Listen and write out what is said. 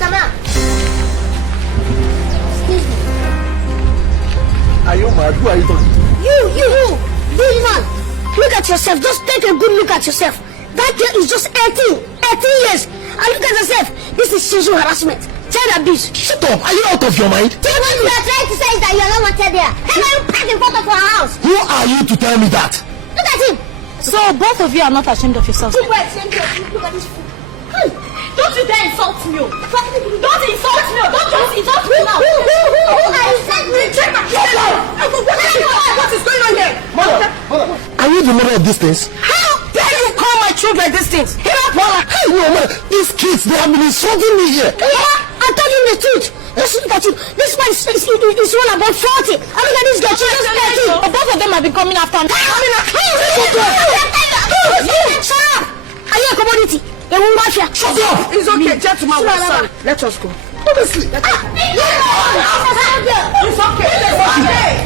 Sama. Excuse me. Are you mad? Who are you talking to? You, big man. Look at yourself. Just take a good look at yourself. That girl is just 18 years. And look at yourself. This is sexual harassment. Child abuse. Shut up. Are you out of your mind? What you are trying to say is that you are not wanted there. And are you parked in front of our house? Who are you to tell me that? Look at him. So both of you are not ashamed of yourselves? Look at this fool. Hey. Don't you dare insult me! Don't insult me! Don't just insult me now! What is going on here? Mother, are you the mother of these things? How dare you call my children these things? Hey, no, mother, these kids, they have been insulting me here. Yeah, I told you the truth. Just look at you. This man is one about 40. I look at this girl, she's just 13. Both of them have been coming after me. Shut up! Are you a commodity? Shut up! It's okay, gentlemen, let us go. Honestly. It's okay.